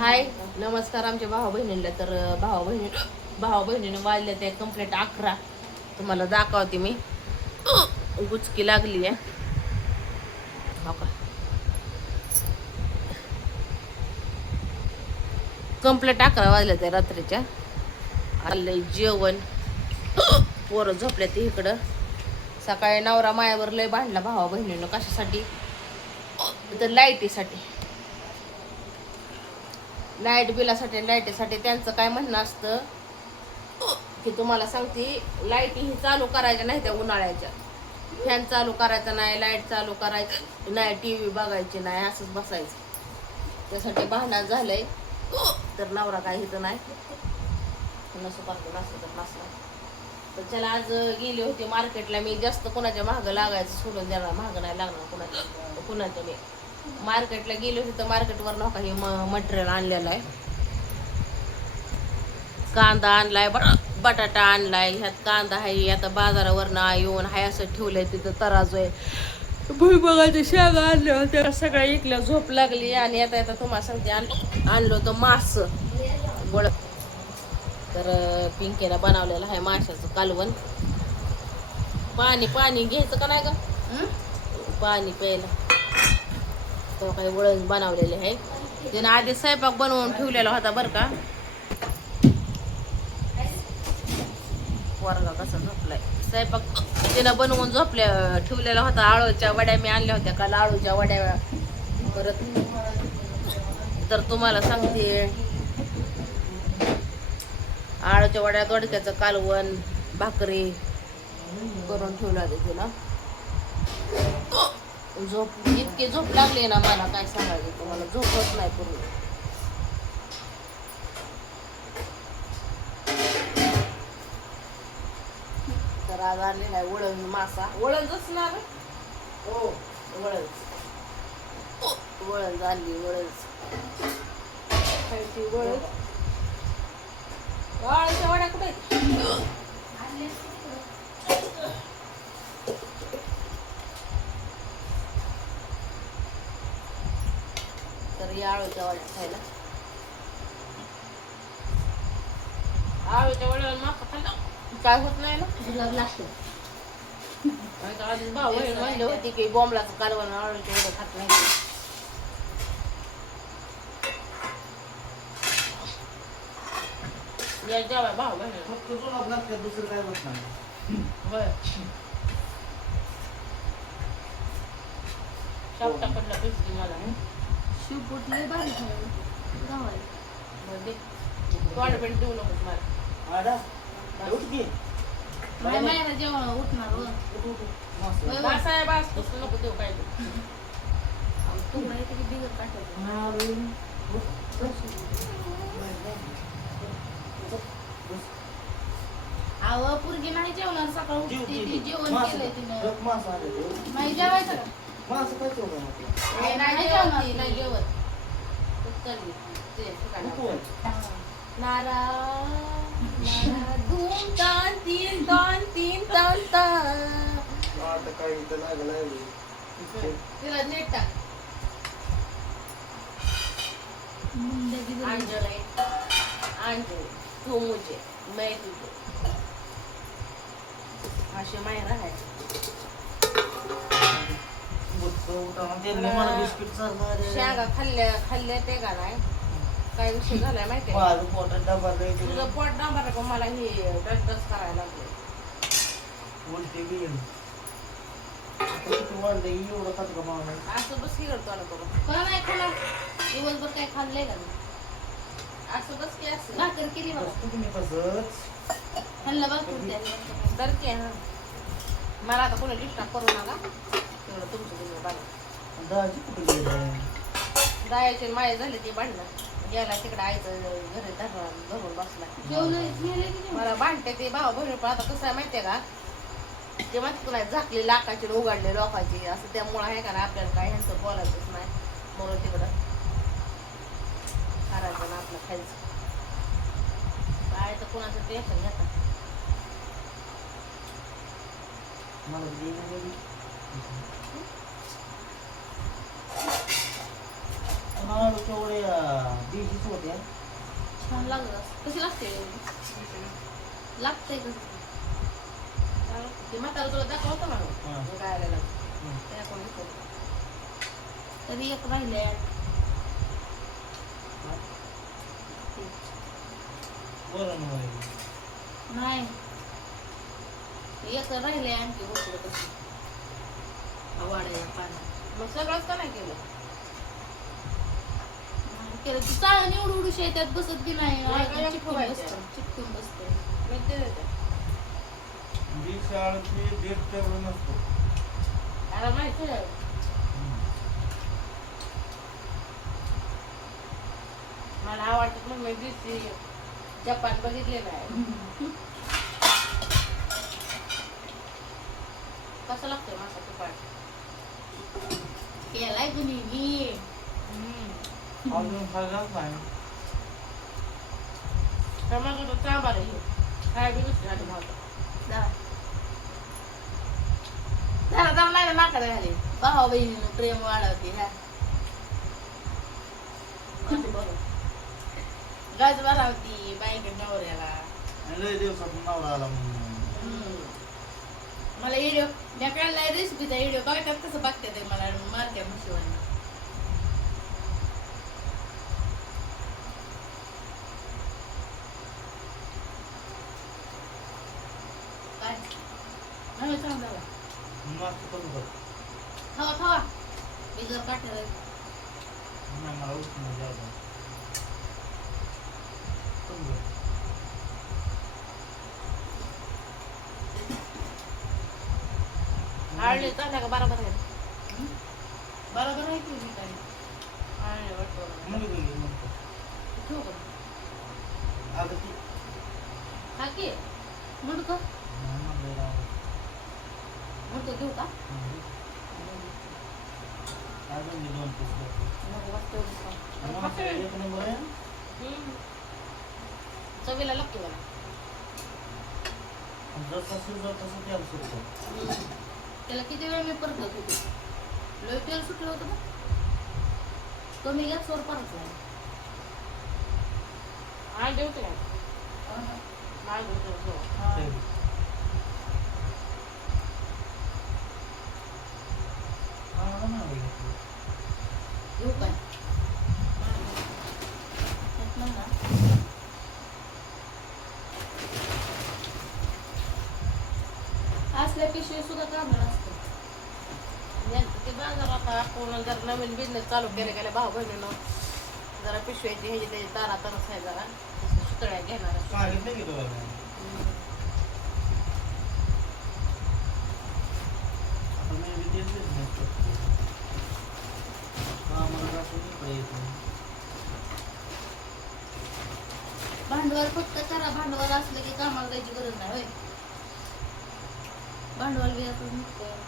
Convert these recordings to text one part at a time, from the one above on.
हाय नमस्कार आमच्या भाऊ बहिणीला. तर भाऊ बहिणीनं वाजले ते कंप्लीट 11. तुम्हाला दाखवते मी. गुचकी लागली आहे हो का. कंप्लीट 11 वाजले ते रात्रीच्या. आलंय जेवण. पोरं झोपले ते इकडं. सकाळी नवरा मायावर लय भांडला भावा बहिणीनं. कशासाठी? तर लाईटीसाठी, लाईट बिलासाठी, लाईटीसाठी. त्यांचं काय म्हणणं असतं की तुम्हाला सांगते, लाईटी ही चालू करायच्या नाही त्या उन्हाळ्याच्या. फॅन चालू करायचा नाही, लाईट चालू करायचं नाही, टी व्ही बघायची नाही, असंच बसायचं. त्यासाठी भांडण झालंय. तर नवरा काही इथं नाही, नसं पाहतो नसलं तर नसला. तर त्याला आज गेली होती मार्केटला. मी जास्त कोणाच्या मागं लागायचं सोडून देणार, मागं नाही लागणार कुणाच्या. मी मार्केटला गेली होती तर मार्केटवर नका हे मटेरियल आणलेलं आहे. कांदा आणलाय, बटाटा आणलाय. ह्यात कांदा आहे, आता बाजारावरनं येऊन हाय असं ठेवलंय. तिथं तराजू आहे. भुईमुगाच्या शेंगा आणल्या होत्या, सगळ्या इकल्या. झोप लागली. आणि आता तुम्हाला सांगते, आणलं होतं मास गोळ. तर पिंकीनं बनवलेलं आहे माशाचं कालवण. पाणी घ्यायचं का नाही ग? पाणी प्यायला. तो काही वळण बनवलेले आहे. त्यानं आधी स्वयंपाक बनवून ठेवलेला होता बरं का. वर्गा कसा झोपलाय. स्वयंपाक तिनं बनवून ठेवलेला होता. आळूच्या वड्या मी आणल्या होत्या काल. आळूच्या वड्या. परत तर तुम्हाला सांगते, आळूच्या वड्या, दोडक्याचं कालवण, भाकरी करून ठेवला होते तिला. इतकी झोप लागली ना मला, काय सांगायचं तुम्हाला. झोपच नाही पूर्ण. तर आज आणलेला आहे वळण मासा. वळणच असणार हो, वळण आणली. खायची वळण. आळूच्या वड्या कुठे आहेत? तर या आळूच्या वड्या खायला. आळूच्या वड्याला मासा खाल्ला काय होत नाही ना, जुलाब लागतो. भाऊ बहीण म्हणले होती की बोंबलाचं कालवण आळूच्या वड्या खात नाही. या जेव्हा भाऊ बहीण फक्त जुलाब लागतात, दुसरं काय होत नाही. होय. शापटा पडला पिसली मला. शिवपुटले बारीक गावाला म्हणजे तोंडपेंट देऊ नकोस मला. आडा उठ की. मायरा जेव्हा उठणार मस्त. बासाहेब असतोस नको देऊ काय तू. तुकडा येते की बिगर काटायचं. अहो पुरगी नाही जेवणार. सकाळ उठते ती जेवण केलंय तिनं. मास आले. नाही जेवायचं का? मास काय ठेवलं? नाही जेवत ती, नाही जेवत. चालली ते ठिकाणी. नारा धूम तान तीन तान तीन तान तान. आता काय इथं लागलं. तिला नीट टाक. अंजल आहे, अंजल तू मुझे मैं तुझे. असे मायरा आहे. मला बिस्किट चालणार. शेंगा खाल्ल्या ते का नाही. काय विषय झालाय माहितीये? माझं पोटात डबा नाही. तुझं पोट डांबर का मला हे डस्टच करायला लागले. उलटी बी किती वाढलं एवढं खात का मामा? असं बस की करतो ना बघ. खरं नाही खाणार. दिवसभर काय खाल्लंय का? असं बस की असं भाकर केली बघा. तुम्ही तसंच खाल्लं बघ पुरत्या. तर की हा. मला आता कोणी डिस्टर्ब करू नका. तेवढं तुमचं तुम्ही बघा. दाजी कुठे गेलं? दायाचे माये झाले ते भांडणं. गेला तिकडे आईचं घरी धरून बसला. जेवलं मला भांडते ते भाऊ बहिणी. पण आता कसं आहे माहितीये का, ते माहिती तुला झाकली लाखाची उघडले लोकांची असं. त्यामुळं आहे का ना, आपल्याला काय ह्यांचं बोलायचंच नाही. म्हणून तिकडं करायचं ना आपलं खायचं. काय तर कुणाचं टेन्शन घेतात. मला आळूच्या वड्या बीजीच होत्या. छान लागत असं. कशी लागते लागतंय कसं ते म्हातारा तुला दाखवतो ना हा. गायला हम्म. त्या कोणी विचारलं. तरी एक राहिले वरण वडे. नाही एक राहिले आणखी बसलं कसं वाढायला पाण्यात मग सगळंच का नाही केलं केलं ती चाळण एवढं उडूशी येतात बसत बी नाही नाही का, एक चिपकून ठेवायचं. बसतं चिपकून बसतं मी ते देते. बीज आळूची देठ तेवढं नसतो. मला माहिती आहे मला आवडतात मग मी दिसली जपान बघितले नाही कसं लागतं मासा तुपाट केलाय कुणी मी अजून खाल्लाच नाही. टमाटर तर चांबार आहे काय बी दुसरी आली माझं जरा जरा नाही नाका झाले भाऊ बहिणीनं प्रेम वाढवते ह्या गज भरावती बाईक नवऱ्याला आणि लय दिवसात नवरा आला म्हणून. मला व्हिडिओ मी काढलाय रेसिपीचा व्हिडिओ बघतात कसं बघते ते मला मारत्या म्हशीवांना काय नाही चांगला झाला. मस्त करू बघ. खावा खावा बिगर काढते नाही मला उष्ण जायचं. करू बघ. आळणी चालल्या का बरोबर आहे बरोबर आहे की मी काय आळणी वाटतो मुली गेली म्हणतो. ठेवू का आता ती हा की म्हणू का नाही म्हणलं राव. म्हणतो घेऊ का अजून मी 2 पीस घेतो. नको बस तेवढंच खा. आणि मग एक नंबर आहे. चवीला लागतो मला जसं शिजवत तसं त्याला सुटतं. त्याला किती वेळ मी परतत होते लय तेल सुटलं होतं ना कमी गॅसवर परतला आळ देवते काय आळ देवते ते. हा ना घेतलं. घेऊ काय येत नाही ना असल्या पिशवी सुद्धा काढणार असतं ते बाजारात आपण जर नवीन बिझनेस चालू केले गेले भाऊ बहिणीनं जरा पिशव्याची ह्याची त्याची तारा तरच आहे जरा सुतळ्या घेणार सांगितलं की तुला मी. आता मी बी तेच business करतो. आम्हाला दाखवून इकडे येतो. भांडवल फक्त करा भांडवल असलं की कामाला जायची गरज नाही होय भांडवल बी असं नुसतं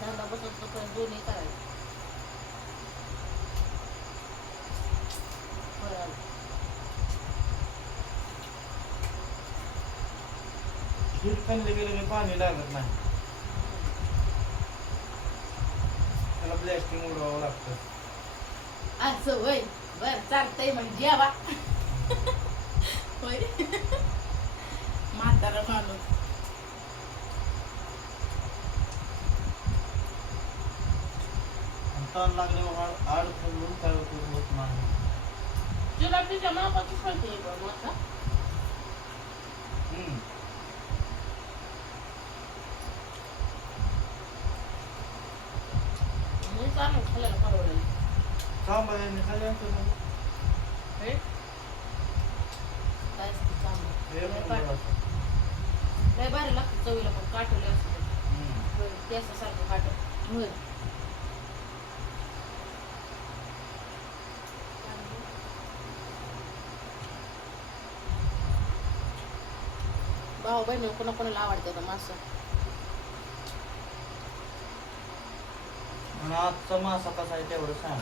धंदा बसत बसत दोन्ही करायचं बरं दूध खाल्ले गेले की पाणी लागत नाही. त्याला ब्लास्टिंग उडवावं लागतं. असं होय बर चालतंय मग जेवा होय म्हातारा माणूस आणि तण लागल्यावर आड खाल्लून काय उपयोग होत नाही. तुला तिच्या मापाची कळते मग हम्म. मी चालू खाल्ल्याला परवडेल सांबाळ्याने खाल्ले असतं ना. हे काय असतं चांगलं हे लय पण भारी- बरं असतं. लय भारी लागतं चवीला पण काटवले असतं हम्म. केसासारखं काटत होय भाऊ बहिणी कोणा कोणाला आवडते मासा आणि आजचा मासा कसा आहे तेवढं सांग.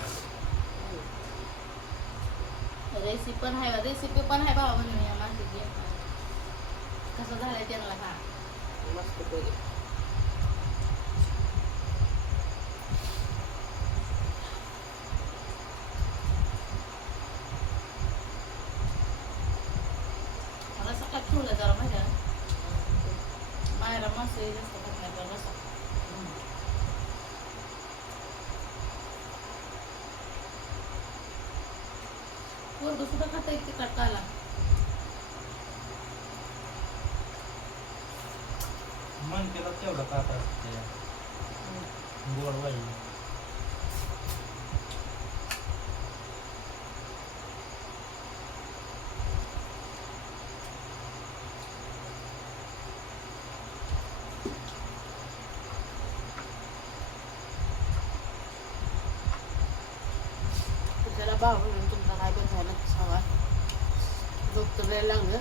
रेसिपी पण आहे भावा म्हणून या माहिती कसं झालंय त्यांना का मस्त पैकी. मला सकाळ ठेवलं जरा माझ्या मायरा मासे जास्त खात नाही पण रसा पोरगं सुद्धा खाता येते कटकाला मन केलं तेवढं काटा असते गोड वाई त्याला भाव म्हणून तुमचा काय पण झालं सांगा. झोप तर लय लागलं.